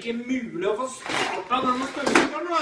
ikke mulig å få starta denne støvsugeren, da.